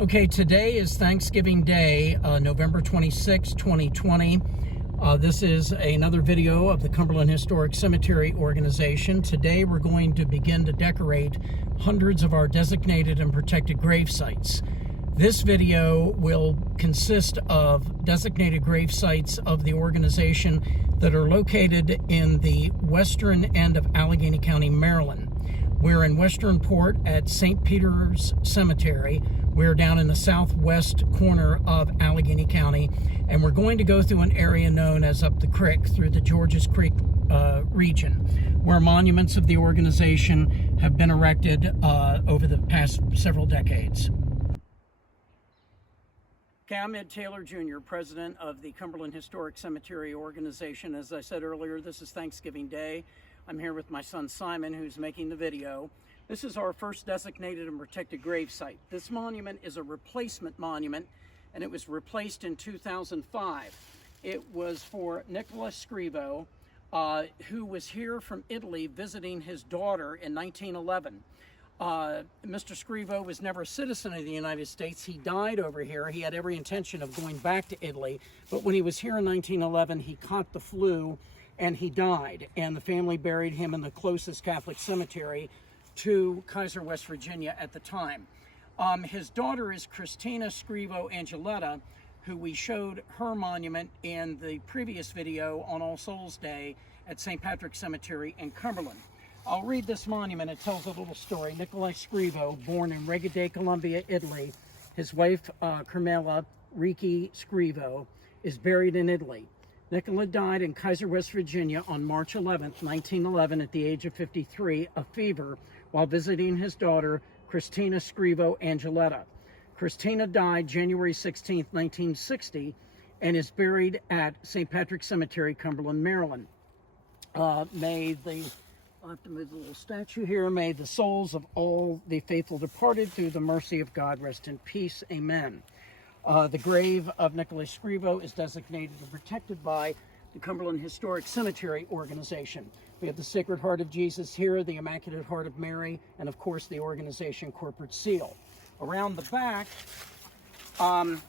Okay, today is Thanksgiving Day, November 26, 2020. This is another video of the Cumberland Historic Cemetery organization. Today we're going to begin to decorate hundreds of our designated and protected grave sites. This video will consist of designated grave sites of the organization that are located in the western end of Allegheny County, Maryland. We're in Western Port at St. Peter's Cemetery. We're down in the southwest corner of Allegheny County, and we're going to go through an area known as Up the Creek through the Georges Creek region, where monuments of the organization have been erected over the past several decades. Okay, I'm Ed Taylor Jr., president of the Cumberland Historic Cemetery organization. As I said earlier, this is Thanksgiving Day. I'm here with my son Simon, who's making the video. This is our first designated and protected grave site. This monument is a replacement monument, and it was replaced in 2005. It was for Nicholas Scrivo, who was here from Italy visiting his daughter in 1911. Mr. Scrivo was never a citizen of the United States. He died over here. He had every intention of going back to Italy, but when he was here in 1911, he caught the flu and he died, and the family buried him in the closest Catholic cemetery to Kaiser, West Virginia at the time. His daughter is Christina Scrivo Angeletta, who we showed her monument in the previous video on All Souls Day at St. Patrick's Cemetery in Cumberland. I'll read this monument. It tells a little story. Nicolai Scrivo, born in Regate, Columbia, Italy. His wife, Carmela Ricci Scrivo, is buried in Italy. Nicola died in Kaiser, West Virginia on March 11, 1911, at the age of 53 of fever while visiting his daughter, Christina Scrivo Angeletta. Christina died January 16, 1960, and is buried at St. Patrick's Cemetery, Cumberland, Maryland. I'll have to move the little statue here. May the souls of all the faithful departed through the mercy of God rest in peace. Amen. The grave of Nicholas Scrivo is designated and protected by the Cumberland Historic Cemetery organization. We have the Sacred Heart of Jesus here, the Immaculate Heart of Mary, and of course the organization corporate seal. Around the back, down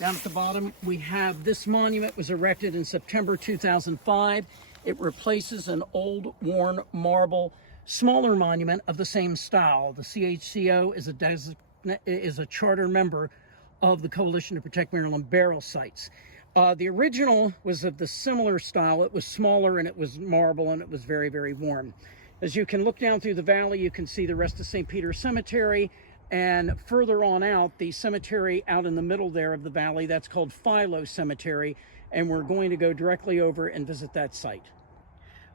at the bottom, we have this monument was erected in September 2005. It replaces an old worn marble, smaller monument of the same style. The CHCO is a charter member of the Coalition to Protect Maryland Burial Sites. The original was of the similar style. It was smaller and it was marble and it was very, very worn. As you can look down through the valley, you can see the rest of St. Peter's Cemetery, and further on out, the cemetery out in the middle there of the valley, that's called Philo Cemetery, and we're going to go directly over and visit that site.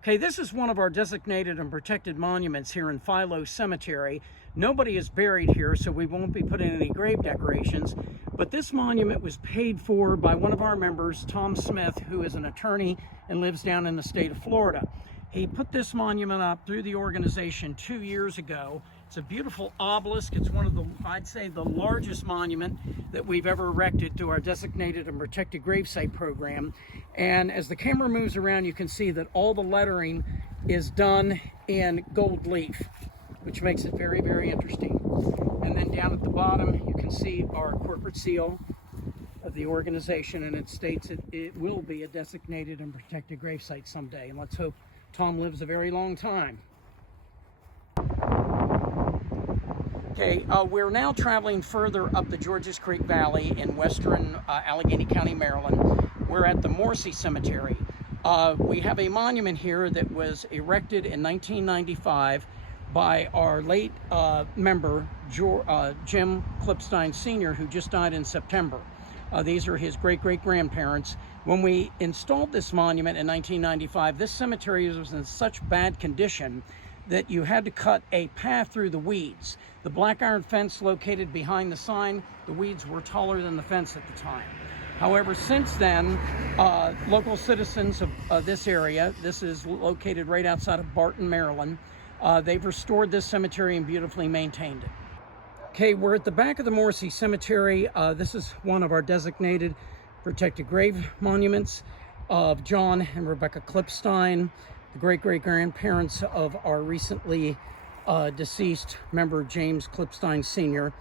Okay, this is one of our designated and protected monuments here in Philo Cemetery. Nobody is buried here, so we won't be putting any grave decorations, but this monument was paid for by one of our members, Tom Smith, who is an attorney and lives down in the state of Florida. He put this monument up through the organization 2 years ago. It's a beautiful obelisk. It's one of the, I'd say, the largest monument that we've ever erected through our designated and protected gravesite program. And as the camera moves around, you can see that all the lettering is done in gold leaf, which makes it very, very interesting. And then down at the bottom, you can see our corporate seal of the organization, and it states it will be a designated and protected gravesite someday. And let's hope Tom lives a very long time. Okay, we're now traveling further up the Georges Creek Valley in western Allegheny County, Maryland. We're at the Morse Cemetery. We have a monument here that was erected in 1995 by our late member, Jim Klipstein Sr., who just died in September. These are his great-great-grandparents. When we installed this monument in 1995, this cemetery was in such bad condition that you had to cut a path through the weeds. The black iron fence located behind the sign, the weeds were taller than the fence at the time. However, since then, local citizens of this area, this is located right outside of Barton, Maryland, they've restored this cemetery and beautifully maintained it. Okay, we're at the back of the Morse Cemetery. This is one of our designated protected grave monuments of John and Rebecca Klipstein, the great-great-grandparents of our recently deceased member James Klipstein Sr.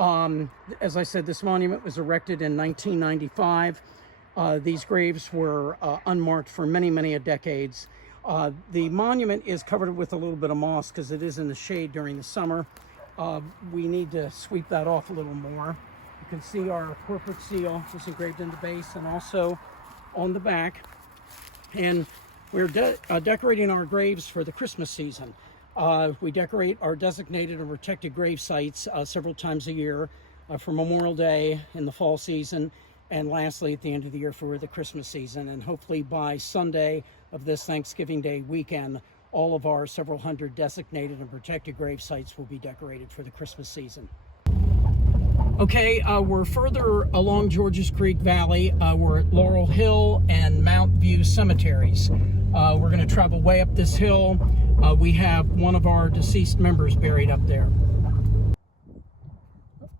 As I said, this monument was erected in 1995. These graves were unmarked for many, many decades. The monument is covered with a little bit of moss because it is in the shade during the summer. We need to sweep that off a little more. You can see our corporate seal is engraved in the base and also on the back. And we're decorating our graves for the Christmas season. We decorate our designated and protected grave sites several times a year for Memorial Day in the fall season, and lastly at the end of the year for the Christmas season. And hopefully by Sunday of this Thanksgiving Day weekend, all of our several hundred designated and protected grave sites will be decorated for the Christmas season. Okay, we're further along Georges Creek Valley. We're at Laurel Hill and Mount View cemeteries. We're going to travel way up this hill. We have one of our deceased members buried up there.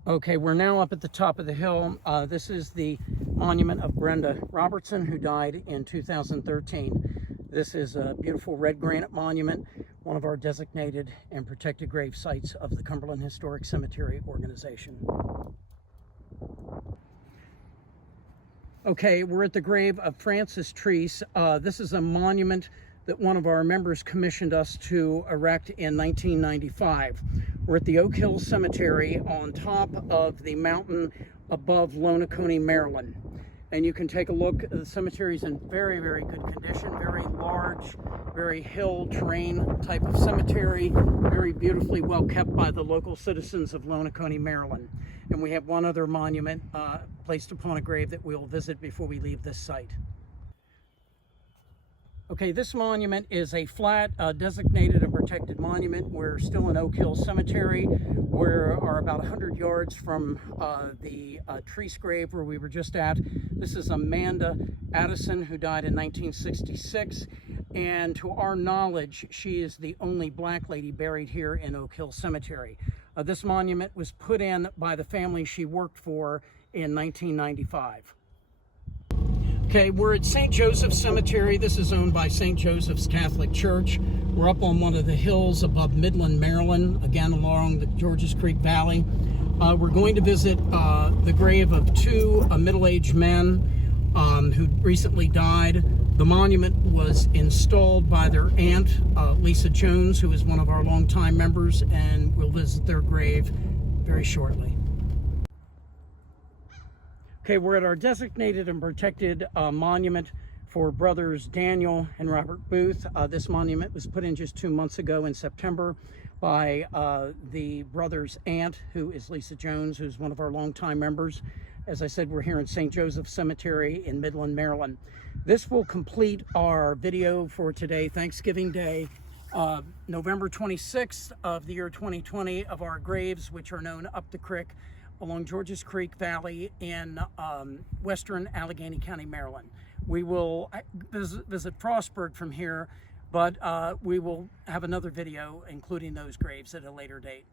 Okay, we're now up at the top of the hill. This is the monument of Brenda Robertson, who died in 2013. This is a beautiful red granite monument, one of our designated and protected grave sites of the Cumberland Historic Cemetery organization. Okay, we're at the grave of Francis Treese. This is a monument that one of our members commissioned us to erect in 1995. We're at the Oak Hill Cemetery on top of the mountain above Lonacone, Maryland. And you can take a look. The cemetery is in very, very good condition. Very large, very hill terrain type of cemetery. Very beautifully well kept by the local citizens of Lonacone, Maryland. And we have one other monument placed upon a grave that we'll visit before we leave this site. Okay, this monument is a flat, designated and protected monument. We're still in Oak Hill Cemetery. We are about 100 yards from the Treese grave where we were just at. This is Amanda Addison, who died in 1966. And to our knowledge, she is the only black lady buried here in Oak Hill Cemetery. This monument was put in by the family she worked for in 1995. Okay, we're at St. Joseph's Cemetery. This is owned by St. Joseph's Catholic Church. We're up on one of the hills above Midland, Maryland, again along the Georges Creek Valley. We're going to visit the grave of two middle-aged men who recently died. The monument was installed by their aunt, Lisa Jones, who is one of our longtime members, and we'll visit their grave very shortly. Okay, we're at our designated and protected monument for brothers Daniel and Robert Booth. This monument was put in just 2 months ago in September by the brothers' aunt, who is Lisa Jones, who's one of our longtime members. As I said, we're here in St. Joseph Cemetery in Midland, Maryland. This will complete our video for today, Thanksgiving Day, November 26th of the year 2020, of our graves, which are known up the creek along Georges Creek Valley in western Allegheny County, Maryland. We will visit Frostburg from here, but we will have another video including those graves at a later date.